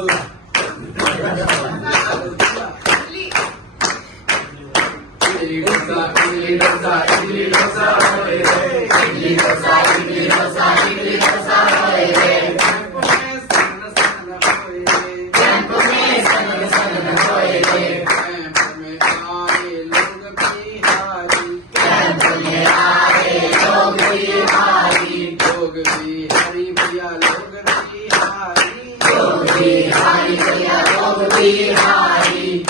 रसगुल्ला इडली डोसा इडली डोसा इडली डोसा होए रे इडली डोसा इडली डोसा इडली डोसा होए रे कैंप में सन सन होए रे कैंप में आए लोग बिहारी कैंप में आए लोग बिहारी भैया लोग बिहारी भैया लोग बिहारी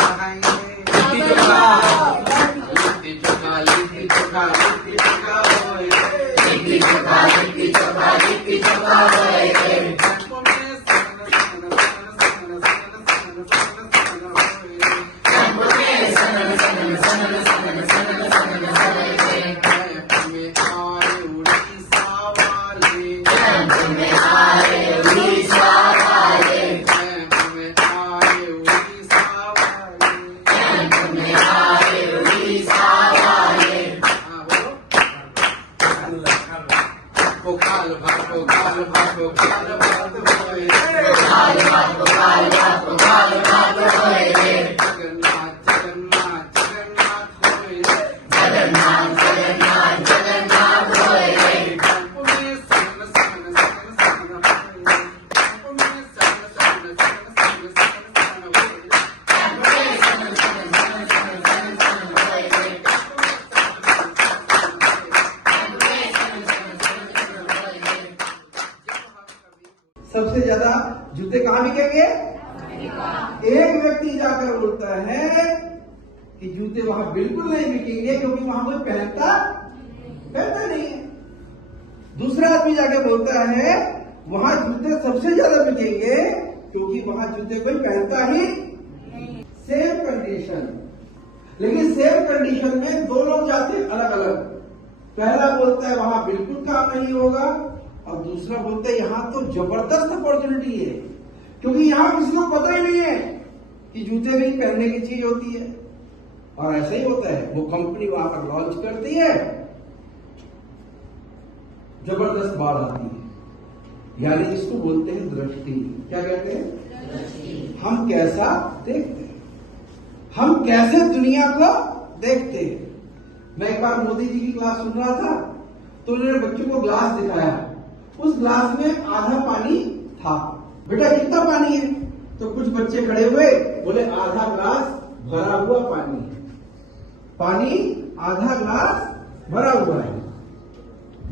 सबसे ज्यादा जूते कहाँ बिकेंगे? एक व्यक्ति जाकर बोलता है कि जूते वहां बिल्कुल नहीं बिकेंगे क्योंकि वहां कोई पहनता नहीं है। दूसरा आदमी जाकर बोलता है वहां जूते सबसे ज्यादा बिकेंगे क्योंकि वहां जूते कोई पहनता ही सेम कंडीशन। लेकिन सेम कंडीशन में दो लोग जाते हैं अलग अलग। पहला बोलता है वहां बिल्कुल काम नहीं होगा और दूसरा बोलता है यहां तो जबरदस्त अपॉर्चुनिटी है क्योंकि यहां किसी को पता ही नहीं है कि जूते भी पहनने की चीज होती है। और ऐसा ही होता है, वो कंपनी वहां पर लॉन्च करती है, जबरदस्त बात आती है। यानी इसको बोलते हैं दृष्टि। क्या कहते हैं? हम कैसा देखते हैं, हम कैसे दुनिया को देखते हैं। मैं एक बार मोदी जी की क्लास सुन रहा था तो उन्होंने बच्चों को ग्लास दिखाया। उस ग्लास में आधा पानी था। बेटा कितना पानी है? तो कुछ बच्चे खड़े हुए बोले आधा ग्लास भरा हुआ पानी है। पानी आधा ग्लास भरा हुआ है।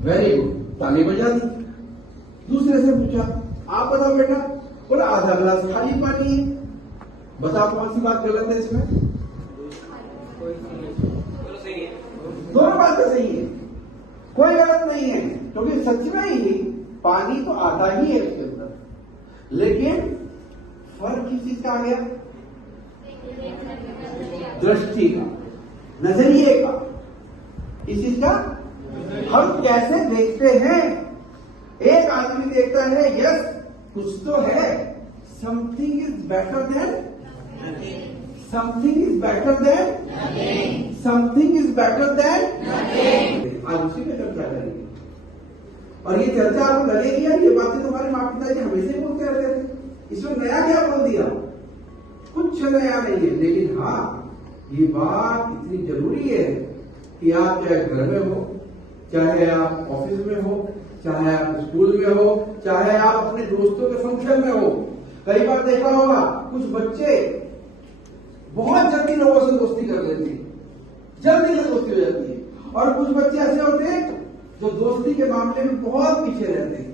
वेरी गुड, ताली बजा दी। दूसरे से पूछा आप बताओ बेटा। बोला आधा ग्लास खाली पानी है। बताओ कौन सी बात गलत है इसमें? दोनों बातें सही है, कोई गलत नहीं है क्योंकि सच में ही पानी तो आधा ही है उसके अंदर। लेकिन फर्क किस चीज का आ गया? दृष्टि का, नजरिए का। इस चीज का हम कैसे देखते हैं। एक आदमी देखता है यस कुछ तो है, something is better than something is better than something is better than. आज उसी पे चर्चा करेंगे और ये चर्चा आपको लगेगी यार ये बातें तुम्हारे माता पिता जी हमेशा ही बोलते रहते थे, इसमें नया क्या बोल दिया? कुछ नया नहीं है। लेकिन हाँ ये बात इतनी जरूरी है कि आप चाहे घर में हो, चाहे आप ऑफिस में हो, चाहे आप स्कूल में हो, चाहे आप अपने दोस्तों के फंक्शन में हो। कई बार देखा होगा कुछ बच्चे बहुत जल्दी लोगों से दोस्ती कर लेते हैं, जल्दी से दोस्ती हो जाती है। और कुछ बच्चे ऐसे होते हैं जो दोस्ती के मामले में बहुत पीछे रहते हैं।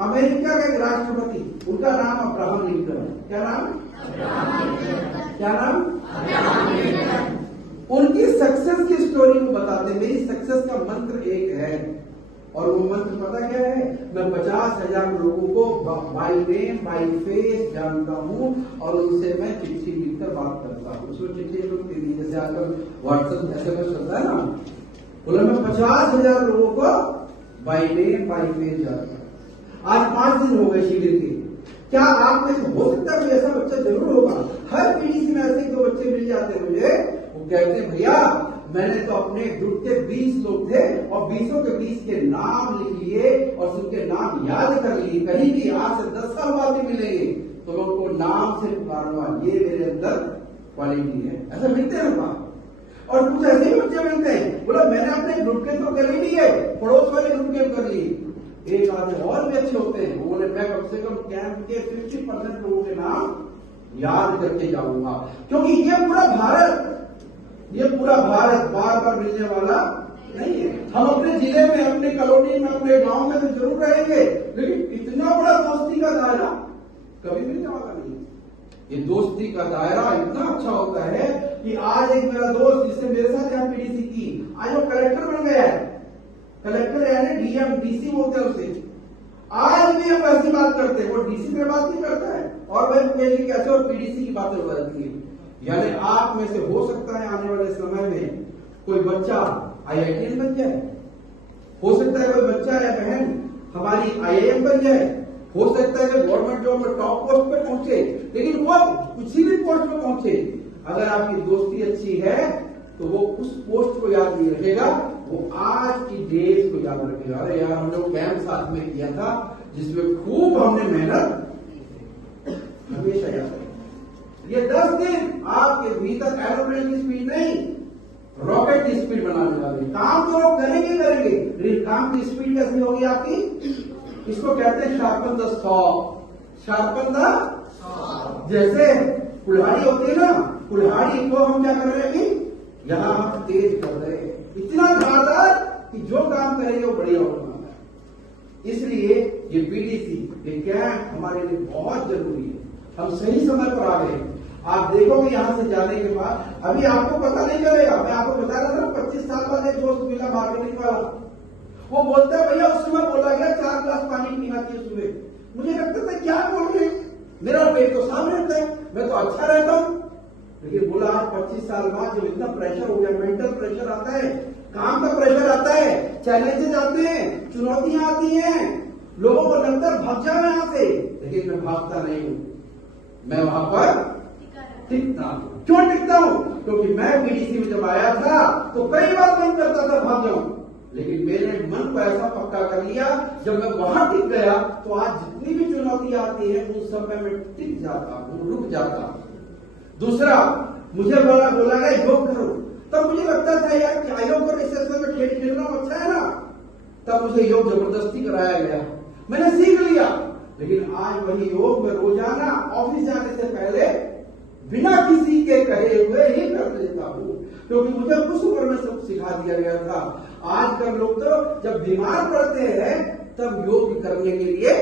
अमेरिका का एक राष्ट्रपति, उनका नाम अब्राहम लिंकन है। क्या नाम? क्या नाम? उनकी सक्सेस की स्टोरी को बताते हैं। मेरी सक्सेस का मंत्र एक है और वो मंत्र पता क्या है? मैं 50,000 लोगों को बाय नेम बाय फेस जानता हूं और उनसे मैं चिट्ठी लिखकर बात करता हूं। उसको चिट्ठी लिखती थी जैसे आजकल व्हाट्सएप SMS चलता है ना। बोला मैं 50,000 लोगों को बाय नेम बाय फेस जानता हूं। आज 5 दिन हो गए शिविर के। क्या आप में हो सकता है कोई ऐसा बच्चा जरूर होगा। हर पीढ़ी से ऐसे 2 बच्चे मिल जाते हैं मुझे, वो कहते हैं भैया मैंने तो अपने ग्रुप के 20 लोग थे और 20 के 20 के नाम लिख लिए और सबके नाम याद कर लिए। कहीं भी आज से 10 साल बाद भी मिलेंगे तो मैं उनको नाम से पुकारूंगा, ये मेरे अंदर क्वालिटी है। ऐसा मिलते हैं ना। और कुछ ऐसे ही बच्चे मिलते हैं, बोला मैंने अपने ग्रुप के तो कर ही लिए, पड़ोस वाले ग्रुप के कर लिए। एक आदमी और भी अच्छे होते हैं, वो बोले मैं कम से कम कैंप के 50% लोगों के नाम याद करके जाऊंगा, क्योंकि ये पूरा भारत बार बार मिलने वाला नहीं है। हम अपने जिले में, अपने कॉलोनी में, अपने गांव में तो जरूर रहेंगे, लेकिन इतना बड़ा दोस्ती का दायरा कभी मिलने वाला नहीं है। ये दोस्ती का दायरा इतना अच्छा होता है कि आज एक मेरा दोस्त जिसने मेरे साथ यहाँ पीडीसी की, आज वो कलेक्टर बन गया है। कलेक्टर यानी डीएम, डीसी बोलते हैं उसे। आज भी हम ऐसी बात करते हैं, वो डीसी पे बात नहीं करता है और वह कैसे और पीडीसी की बातें हो जाती है। यानी आप में से हो सकता है आने वाले समय में कोई बच्चा आईआईटीएन बन जाए, हो सकता है कोई बच्चा या बहन हमारी आईआईएम बन जाए, हो सकता है कि गवर्नमेंट जॉब में टॉप पोस्ट पे पहुंचे, लेकिन वो किसी भी पोस्ट पे पहुंचे, अगर आपकी दोस्ती अच्छी है तो वो उस पोस्ट को याद नहीं रखेगा, वो आज की डेज को याद रखेगा। अरे यार हम लोग कैंप साथ में किया था जिसमें खूब हमने मेहनत, हमेशा याद रखेगा। ये 10 दिन आपके भीतर एरोप्लेन की स्पीड नहीं, रॉकेट की स्पीड बनाने वाले। काम तो लोग करेंगे, लेकिन काम की स्पीड कैसी होगी आपकी? इसको कहते हैं sharpen the saw, sharpen the, जैसे कुल्हाड़ी होती है ना, कुल्हाड़ी को हम क्या कर रहे हैं, यहां हम तेज कर रहे हैं, इतना धारदार कि जो काम करेंगे वो बढ़िया होगा। इसलिए ये पीडीसी, ये कैंप हमारे लिए बहुत जरूरी है। हम सही समय पर आ गए। आप देखोगे यहां से जाने के बाद, अभी आपको पता नहीं चलेगा। मैं आपको बता रहा था 25 साल बाद एक दोस्त मिला मार्केटिंग वाला, वो बोलता है भैया उस समय बोला गया 4 गिलास पानी पीना चाहिए सुबह। मुझे लगता था क्या बोल रहे, मेरा पेट तो साफ रहता है, मैं तो अच्छा रहता हूं। लेकिन बोला आज 25 साल बाद जब इतना प्रेशर हो गया, मेंटल प्रेशर आता है, काम का प्रेशर आता है, चैलेंजेस आते हैं, चुनौतियां आती हैं, लोगों को लगता है भाग जाओ यहां से, लेकिन मैं भागता नहीं हूं, मैं वहां पर टिकता हूं। क्यों टिकता हूं? क्योंकि मैं पीडीसी में जब आया था तो कई बार मन करता था भाग जाऊं, लेकिन मेरे मन को ऐसा पक्का कर लिया, जब मैं वहां टिक गया तो आज जितनी भी चुनौतियां आती है उन सब में मैं टिक जाता हूं, रुक जाता हूं। दूसरा, मुझे बोला गया योग करो, तब मुझे लगता था यार क्या योग करो, इससे में खेल खेलना अच्छा है ना, तब मुझे योग जबरदस्ती कराया गया, मैंने सीख लिया। लेकिन आज वही योग में रोजाना ऑफिस जाने से पहले बिना किसी के कहे हुए ही कर लेता हूं, क्योंकि मुझे उस उम्र में सब सिखा दिया गया था। आजकल लोग तो जब बीमार पड़ते हैं तब योग करने के लिए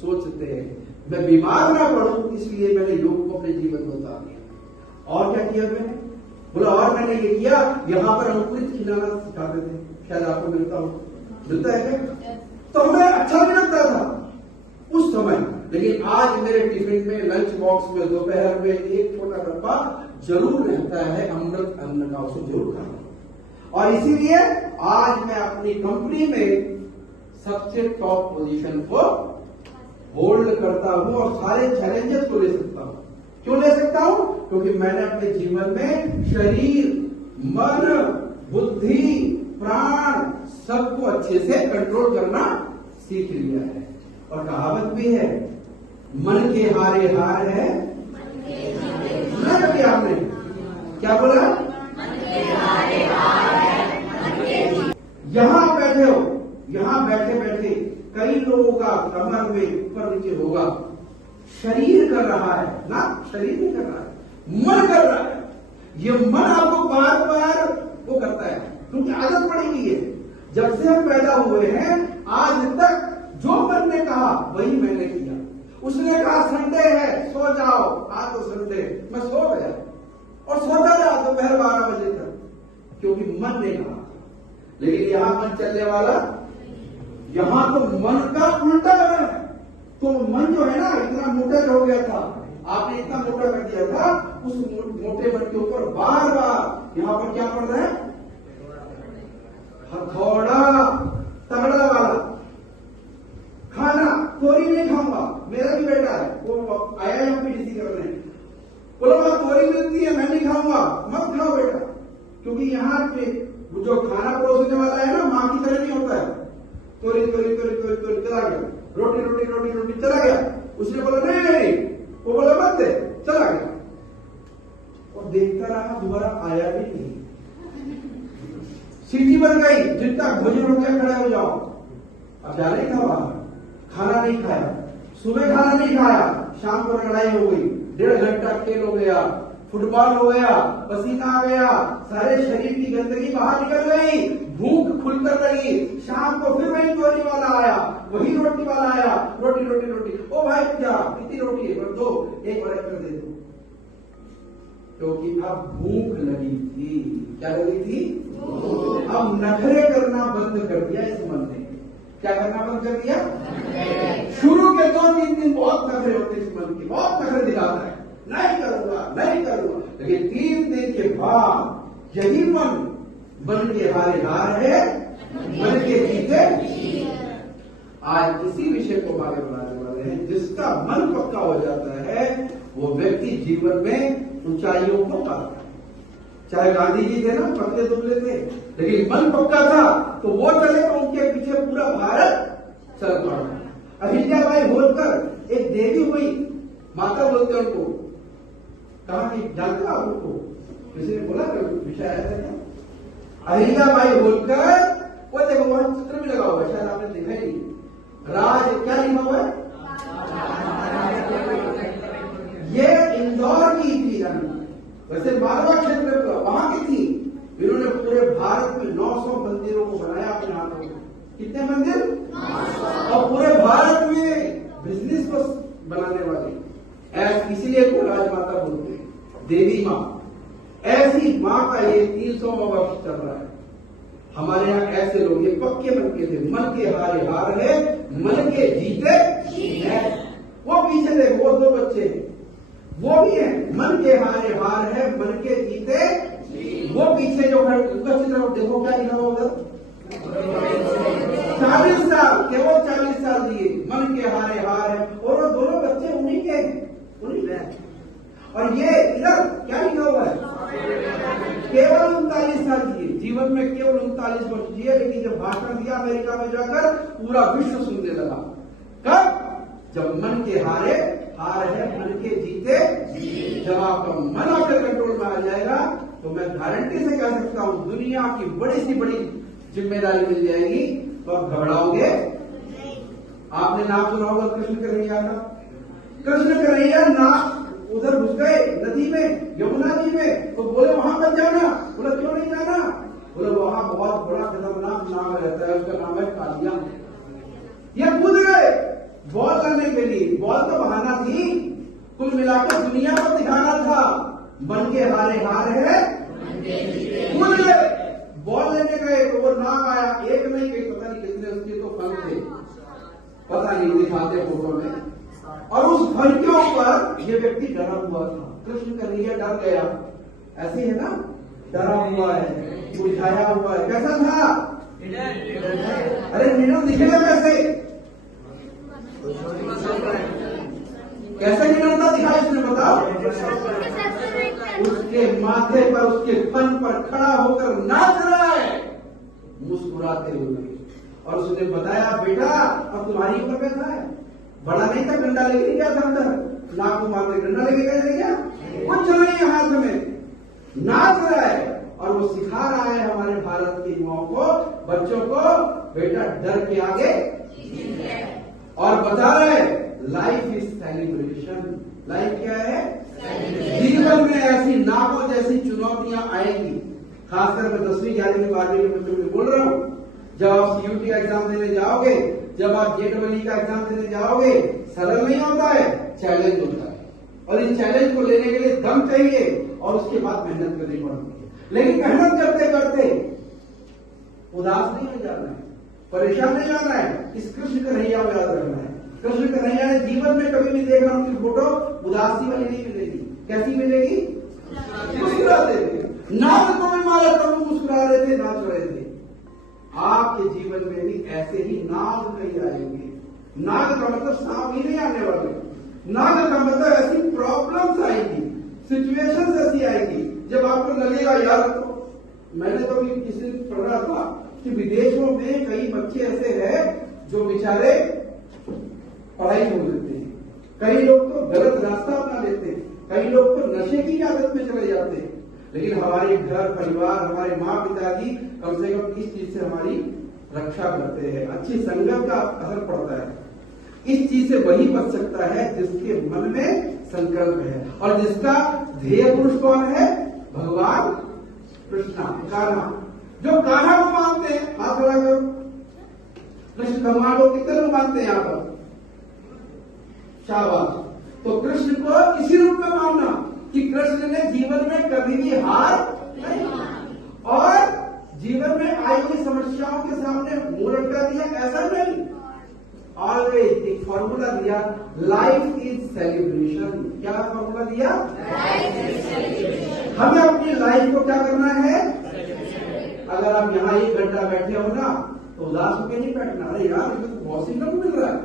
सोचते हैं। मैं बीमार ना पड़ूं इसलिए मैंने योग को अपने जीवन में उतार दिया। और क्या किया मैंने? बोला और मैंने ये किया, यहां पर अंकुरित खिलाना सिखाते थे, शायद आपको मिलता है क्या? तो हमें अच्छा भी लगता था उस समय, लेकिन आज मेरे टिफिन में, लंच बॉक्स में दोपहर में एक छोटा डब्बा जरूर रहता है अमृत अन्न का, उसको जरूर खाना। और इसीलिए आज मैं अपनी कंपनी में सबसे टॉप पोजीशन को होल्ड करता हूं और सारे चैलेंजेस को ले सकता हूं। क्यों ले सकता हूं? क्योंकि मैंने अपने जीवन में शरीर, मन, बुद्धि, प्राण सबको अच्छे से कंट्रोल करना सीख लिया है। और कहावत भी है, मन के हारे हार है, सुना कभी आपने? क्या बोला? यहां बैठे हो, यहां बैठे बैठे कई लोगों का कमर में ऊपर नीचे होगा, शरीर कर रहा है ना, शरीर नहीं कर रहा है, मन कर रहा है। ये मन आपको बार बार वो करता है, क्योंकि आदत पड़ी हुई है। जब से हम पैदा हुए हैं आज तक जो मन ने कहा वही मैंने किया। उसने कहा संडे है सो जाओ, आज तो संडे, मैं सो गया और सोता रहा दोपहर 12 बजे तक, क्योंकि मन ने कहा। लेकिन यहां मन चलने वाला, यहां तो मन का उल्टा लगा है। तो मन जो है ना इतना मोटा हो गया था, आपने इतना मोटा कर दिया था, उस मोटे मन के ऊपर बार बार यहां पर क्या पड़ रहा है, हथौड़ा तगड़ा वाला। खाना तोरी नहीं खाऊंगा, मेरा भी बेटा है वो आया है पीडीसी करने, बोलो वहां तोरी मिलती है मैं नहीं खाऊंगा, मत खाओ बेटा, क्योंकि यहाँ पे जो खाना परोसने वाला है ना मां की तरह नहीं होता है। तोरी तोरी तोरी तोरी तोरी चला गया, रोटी रोटी रोटी रोटी चला गया। उसने बोला नहीं, वो बोला सुबह खाना नहीं खाया, शाम को लड़ाई हो गई, 1.5 घंटा खेल हो गया, फुटबॉल हो गया, पसीना आ गया, सारे शरीर की गंदगी बाहर निकल गई, भूख खुलकर लगी, शाम को फिर वही रोटी वाला आया, वही रोटी वाला आया, रोटी रोटी रोटी, ओ भाई क्या कितनी रोटी है? दो, एक और कर दे दो, क्योंकि अब भूख लगी थी। क्या लगी थी? अब नखरे करना बंद कर दिया इस मन ने। क्या करना बंद कर दिया? शुरू के 2-3 दिन बहुत नखरे होते इस मन की, बहुत नखरे दिखाता है, नहीं करूंगा नहीं करूंगा, लेकिन 3 दिन के बाद यही मन के हार है, मन के जीते। आज इसी विषय को आगे बढ़ाने वाले हैं। जिसका मन पक्का हो जाता है वो व्यक्ति जीवन में ऊंचाइयों को पाता है। चाहे गांधी जी थे ना, पतले दुबले थे, लेकिन मन पक्का था तो वो चले तो उनके पीछे पूरा भारत चल पड़ा। अहिल्याबाई होलकर एक देवी हुई, माता बोलते हैं उनको, कहा कि जानते आप उनको? किसी ने बोला विषय ऐसा क्या? अहिल्याबाई होलकर, वो देखो वहां चित्र भी लगा हुआ है, शायद आपने देखा ही नहीं। राज क्या लिखा हुआ है? ये इंदौर की थी, वैसे मालवा क्षेत्र वहां की थी। इन्होंने पूरे भारत में 900 मंदिरों को बनाया अपने हाथों में। कितने मंदिर? और पूरे भारत में बिजनेस को बनाने वाले, इसीलिए को राजमाता बोलते हैं, देवी माँ। ऐसी माँ का ये 300वां वर्ष चल रहा है। हमारे यहाँ ऐसे लोग ये पक्के मन के थे, मन के हारे हार है, मन के जीते है। वो पीछे देखो, वो 2 बच्चे हैं, वो भी है, मन के हारे हार है, मन के जीते। वो पीछे जो है उनका चित्र देखो, क्या लिखा होगा? 40 साल, केवल 40 साल दिए, मन के हारे हार है। और वो दोनों बच्चे उन्हीं के, उन्हीं के। और ये इधर क्या लिखा हुआ है? केवल 39 साल जिए, जीवन में केवल 39 वर्ष जिए, लेकिन जब भाषण दिया अमेरिका में जाकर पूरा विश्व सुनने लगा। कब? जब मन के हारे हार है, मन के जीते। जब आपका मन आपके कंट्रोल में आ जाएगा तो मैं गारंटी से कह सकता हूं दुनिया की बड़ी सी बड़ी जिम्मेदारी मिल जाएगी, तो आप घबराओगे। आपने नाम सुना होगा कृष्ण कन्हैया का। कृष्ण कन्हैया ना उधर घुस गए नदी में, यमुना जी में, तो बोले वहां मत जाना। बोला क्यों नहीं जाना? बोले वहां बहुत बड़ा खतरनाक नाम रहता है, उसका नाम है कालिया। ये कूद गए बॉल लाने के लिए। बॉल तो बहाना थी, कुल मिलाकर दुनिया को दिखाना था मन के हारे हार है, कूद गए, बॉल लेने गए तो वो नाम आया, एक नहीं गई, पता नहीं कितने उसके तो फल थे, पता नहीं दिखाते फोटो में। और उस फल के ऊपर ये व्यक्ति डरा हुआ था। कृष्ण कन्हैया डर गया, ऐसे है ना, डरा हुआ है, बुझाया हुआ है। कैसा था? अरे निडर दिखेगा कैसे? कैसे निडरता दिखाई इसने बताओ? उसके माथे पर, उसके फन पर खड़ा होकर नाच रहा है मुस्कुराते हुए। और उसने बताया बेटा अब तुम्हारी उम्र में था, बड़ा नहीं था, डंडा लेके गया था अंदर, नाक को मारते डंडा लेके गए क्या? कुछ नहीं है हाथ में, नाच रहा है। और वो सिखा रहा है हमारे भारत के युवाओं को, बच्चों को, बेटा डर के आगे, और बता रहा है लाइफ इज सेलिब्रेशन। लाइफ क्या है? जीवन में ऐसी नाकों जैसी चुनौतियां आएंगी, खासकर मैं 10वीं 11वीं 12वीं के बच्चों को बोल रहा हूं। जब आप सीयूटी का एग्जाम देने जाओगे, जब आप जेईई का एग्जाम देने जाओगे, सरल नहीं होता है, चैलेंज होता है। और इस चैलेंज को लेने के लिए दम चाहिए और उसके बाद मेहनत करनी पड़ती है। लेकिन मेहनत करते करते उदास नहीं हो जाना है, परेशान नहीं होना है। इस कृष्ण कन्हैया को याद रखना है। कृष्ण कन्हैया ने जीवन में कभी भी देखा उनकी फोटो उदासी वाली नहीं मिलेगी। कैसी मिलेगी? मुस्कुराते थे, नाग को भी मारा तब वो मुस्कुरा रहे थे, नाच रहे थे। आपके जीवन में भी ऐसे ही नाग कहीं आएंगे। नाग का मतलब सांप ही नहीं आने वाले, नाग का मतलब ऐसी प्रॉब्लम्स आएगी, सिचुएशंस ऐसी आएगी जब आपको लगेगा यार, तो मैंने तो भी किसी दिन पढ़ रहा था कि विदेशों में कई बच्चे ऐसे हैं जो बेचारे पढ़ाई छोड़ देते हैं, कई लोग तो गलत रास्ता अपना लेते हैं, कई लोग तो नशे की आदत में चले जाते हैं। लेकिन हमारे घर परिवार, हमारे माँ पिताजी कम से कम इस चीज से हमारी रक्षा करते हैं। अच्छी संगत का असर पड़ता है। इस चीज से वही बच सकता है जिसके मन में संकल्प है, और जिसका ध्येय पुरुष कौन है? भगवान कृष्ण, कान्हा। जो कान्हा को मानते हैं, हाथ खड़ा करो। कृष्ण भगवान को कितने लोग मानते हैं यहाँ पर? शाबाश। तो कृष्ण को इसी रूप में मानना कि कृष्ण ने जीवन में कभी भी हार नहीं मानी, और जीवन में आई हुई समस्याओं के सामने मुंह लटका दिया, ऐसा नहीं। ऑलवेज एक फॉर्मूला दिया, लाइफ इज सेलिब्रेशन। क्या फॉर्मूला दिया? हमें अपनी लाइफ को क्या करना है? अगर आप यहाँ 1 घंटा बैठे हो ना, तो उदास होकर नहीं बैठना, अरे यार इसमें तो बहुत सिग्नल मिल रहा है।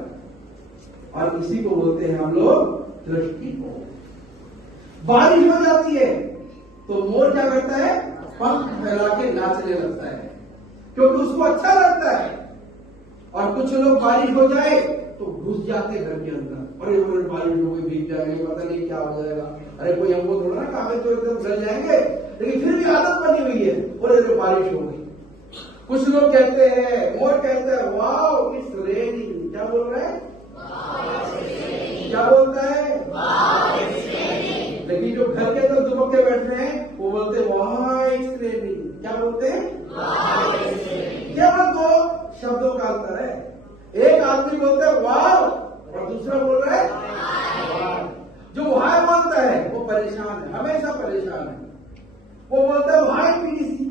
और इसी को बोलते हैं हम लोग दृष्टिकोण। बारिश हो जाती है तो मोर क्या करता है? पंख फैला के नाचने लगता है, क्योंकि उसको अच्छा लगता है। और कुछ लोग बारिश हो जाए तो घुस जाते घर के अंदर, अरे बारिश हो गई, भीग जाएंगे, पता नहीं क्या हो जाएगा। अरे कोई हमको थोड़ा ना कागज तो एकदम गल जाएंगे, लेकिन फिर भी आदत बनी हुई है, अरे बारिश हो गई। कुछ लोग कहते हैं, मोर कहते हैं, वाओ इट्स रेनिंग। क्या बोल रहे हैं? क्या बोलता है? लेकिन जो घर के अंदर दुबक के बैठ रहे हैं वो बोलते हैं वाह इट्स रेनिंग। क्या बोलते हैं? केवल 2 शब्दों का अंतर है। एक आदमी बोलता है वाह और दूसरा बोल रहा है वाह। जो वाह बोलता है वो परेशान है, हमेशा परेशान है। वो बोलता है वाह पीडीसी